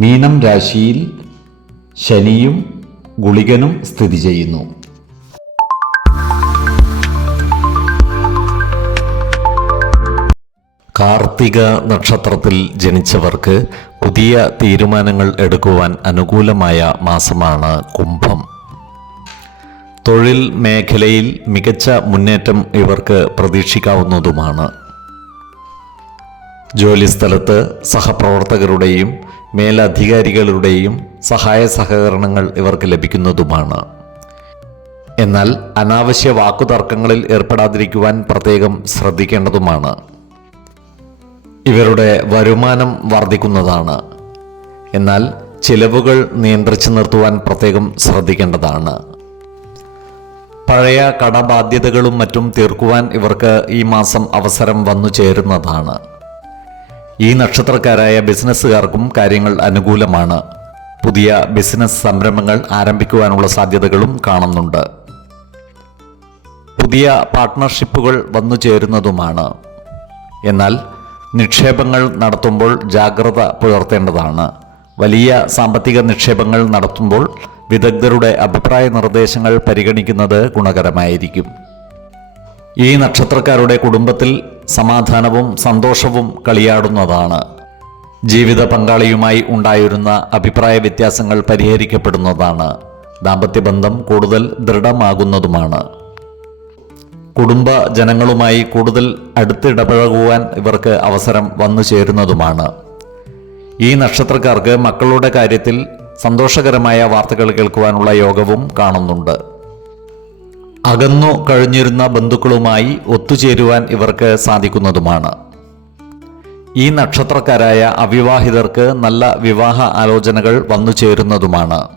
മീനം രാശിയിൽ ശനിയും ഗുളികനും സ്ഥിതി ചെയ്യുന്നു. കാർത്തിക നക്ഷത്രത്തിൽ ജനിച്ചവർക്ക് പുതിയ തീരുമാനങ്ങൾ എടുക്കുവാൻ അനുകൂലമായ മാസമാണ് കുംഭം. തൊഴിൽ മേഖലയിൽ മികച്ച മുന്നേറ്റം ഇവർക്ക് പ്രതീക്ഷിക്കാവുന്നതുമാണ്. ജോലിസ്ഥലത്ത് സഹപ്രവർത്തകരുടെയും മേലധികാരികളുടെയും സഹായ സഹകരണങ്ങൾ ഇവർക്ക് ലഭിക്കുന്നതുമാണ്. എന്നാൽ അനാവശ്യ വാക്കുതർക്കങ്ങളിൽ ഏർപ്പെടാതിരിക്കുവാൻ പ്രത്യേകം ശ്രദ്ധിക്കേണ്ടതുമാണ്. ഇവരുടെ വരുമാനം വർദ്ധിക്കുന്നതാണ്. എന്നാൽ ചിലവുകൾ നിയന്ത്രിച്ചു നിർത്തുവാൻ പ്രത്യേകം ശ്രദ്ധിക്കേണ്ടതാണ്. പഴയ കടബാധ്യതകളും മറ്റും തീർക്കുവാൻ ഇവർക്ക് ഈ മാസം അവസരം വന്നു ചേരുന്നതാണ്. ഈ നക്ഷത്രക്കാരായ ബിസിനസ്സുകാർക്കും കാര്യങ്ങൾ അനുകൂലമാണ്. പുതിയ ബിസിനസ് സംരംഭങ്ങൾ ആരംഭിക്കുവാനുള്ള സാധ്യതകളും കാണുന്നുണ്ട്. പുതിയ പാർട്ട്ണർഷിപ്പുകൾ വന്നു ചേരുന്നതുമാണ്. എന്നാൽ നിക്ഷേപങ്ങൾ നടത്തുമ്പോൾ ജാഗ്രത പുലർത്തേണ്ടതാണ്. വലിയ സാമ്പത്തിക നിക്ഷേപങ്ങൾ നടത്തുമ്പോൾ വിദഗ്ധരുടെ അഭിപ്രായ നിർദ്ദേശങ്ങൾ പരിഗണിക്കുന്നത് ഗുണകരമായിരിക്കും. ഈ നക്ഷത്രക്കാരുടെ കുടുംബത്തിൽ സമാധാനവും സന്തോഷവും കളിയാടുന്നതാണ്. ജീവിത പങ്കാളിയുമായി ഉണ്ടായിരുന്ന അഭിപ്രായ വ്യത്യാസങ്ങൾ പരിഹരിക്കപ്പെടുന്നതാണ്. ദാമ്പത്യബന്ധം കൂടുതൽ ദൃഢമാകുന്നതുമാണ്. കുടുംബ ജനങ്ങളുമായി കൂടുതൽ അടുത്തിടപഴകുവാൻ ഇവർക്ക് അവസരം വന്നു ചേരുന്നതുമാണ്. ഈ നക്ഷത്രക്കാർക്ക് മക്കളുടെ കാര്യത്തിൽ സന്തോഷകരമായ വാർത്തകൾ കേൾക്കുവാനുള്ള യോഗവും കാണുന്നുണ്ട്. അകന്നു കഴിഞ്ഞിരുന്ന ബന്ധുക്കളുമായി ഒത്തുചേരുവാൻ ഇവർക്ക് സാധിക്കുന്നതുമാണ്. ഈ നക്ഷത്രക്കാരായ അവിവാഹിതർക്ക് നല്ല വിവാഹ ആലോചനകൾ വന്നു ചേരുന്നതുമാണ്.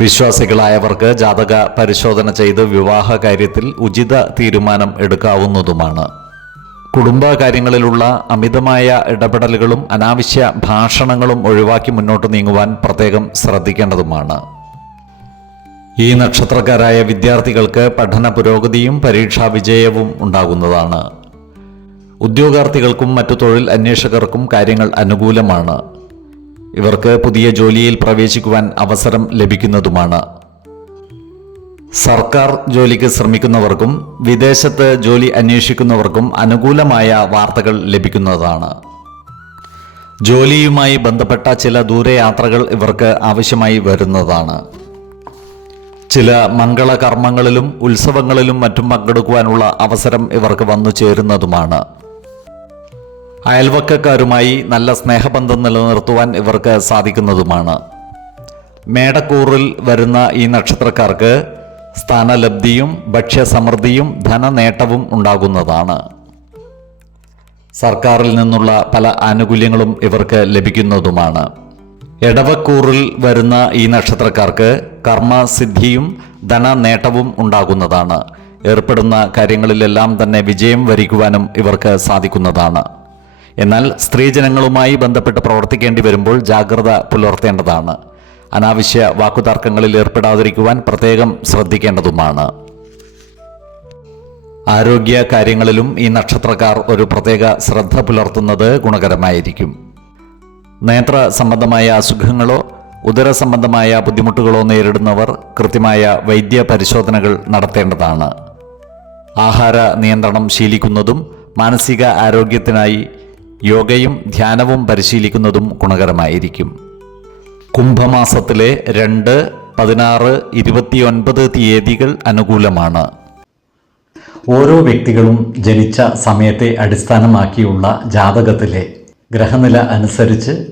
വിശ്വാസികളായവർക്ക് ജാതക പരിശോധന ചെയ്ത് വിവാഹ കാര്യത്തിൽ ഉചിത തീരുമാനം എടുക്കാവുന്നതുമാണ്. കുടുംബകാര്യങ്ങളിലുള്ള അമിതമായ ഇടപെടലുകളും അനാവശ്യ ഭാഷണങ്ങളും ഒഴിവാക്കി മുന്നോട്ട് നീങ്ങുവാൻ പ്രത്യേകം ശ്രദ്ധിക്കേണ്ടതുമാണ്. ഈ നക്ഷത്രക്കാരായ വിദ്യാർത്ഥികൾക്ക് പഠന പുരോഗതിയും പരീക്ഷാ വിജയവും ഉണ്ടാകുന്നതാണ്. ഉദ്യോഗാർത്ഥികൾക്കും മറ്റു തൊഴിൽ അന്വേഷകർക്കും കാര്യങ്ങൾ അനുകൂലമാണ്. ഇവർക്ക് പുതിയ ജോലിയിൽ പ്രവേശിക്കുവാൻ അവസരം ലഭിക്കുന്നതുമാണ്. സർക്കാർ ജോലിക്ക് ശ്രമിക്കുന്നവർക്കും വിദേശത്ത് ജോലി അന്വേഷിക്കുന്നവർക്കും അനുകൂലമായ വാർത്തകൾ ലഭിക്കുന്നതാണ്. ജോലിയുമായി ബന്ധപ്പെട്ട ചില ദൂരയാത്രകൾ ഇവർക്ക് ആവശ്യമായി വരുന്നതാണ്. ചില മംഗളകർമ്മങ്ങളിലും ഉത്സവങ്ങളിലും മറ്റും പങ്കെടുക്കുവാനുള്ള അവസരം ഇവർക്ക് വന്നു ചേരുന്നതുമാണ്. അയൽവക്കക്കാരുമായി നല്ല സ്നേഹബന്ധം നിലനിർത്തുവാൻ ഇവർക്ക് സാധിക്കുന്നതുമാണ്. മേടക്കൂറിൽ വരുന്ന ഈ നക്ഷത്രക്കാർക്ക് സ്ഥാനലബ്ധിയും ഭക്ഷ്യസമൃദ്ധിയും ധനനേട്ടവും ഉണ്ടാകുന്നതാണ്. സർക്കാരിൽ നിന്നുള്ള പല ആനുകൂല്യങ്ങളും ഇവർക്ക് ലഭിക്കുന്നതുമാണ്. എടവക്കൂറിൽ വരുന്ന ഈ നക്ഷത്രക്കാർക്ക് കർമ്മസിദ്ധിയും ധനനേട്ടവും ഉണ്ടാകുന്നതാണ്. ഏർപ്പെടുന്ന കാര്യങ്ങളിലെല്ലാം തന്നെ വിജയം വരിക്കുവാനും ഇവർക്ക് സാധിക്കുന്നതാണ്. എന്നാൽ സ്ത്രീജനങ്ങളുമായി ബന്ധപ്പെട്ട് പ്രവർത്തിക്കേണ്ടി വരുമ്പോൾ ജാഗ്രത പുലർത്തേണ്ടതാണ്. അനാവശ്യ വാക്കുതർക്കങ്ങളിൽ ഏർപ്പെടാതിരിക്കുവാൻ പ്രത്യേകം ശ്രദ്ധിക്കേണ്ടതുമാണ്. ആരോഗ്യ കാര്യങ്ങളിലും ഈ നക്ഷത്രക്കാർ ഒരു പ്രത്യേക ശ്രദ്ധ പുലർത്തുന്നത് ഗുണകരമായിരിക്കും. നേത്ര സംബന്ധമായ അസുഖങ്ങളോ ഉദര സംബന്ധമായ ബുദ്ധിമുട്ടുകളോ നേരിടുന്നവർ കൃത്യമായ വൈദ്യ പരിശോധനകൾ നടത്തേണ്ടതാണ്. ആഹാര നിയന്ത്രണം ശീലിക്കുന്നതും മാനസിക ആരോഗ്യത്തിനായി യോഗയും ധ്യാനവും പരിശീലിക്കുന്നതും ഗുണകരമായിരിക്കും. കുംഭമാസത്തിലെ രണ്ട് പതിനാറ് ഇരുപത്തിയൊൻപത് തീയതികൾ അനുകൂലമാണ്. ഓരോ വ്യക്തികളും ജനിച്ച സമയത്തെ അടിസ്ഥാനമാക്കിയുള്ള ജാതകത്തിലെ ഗ്രഹനില അനുസരിച്ച്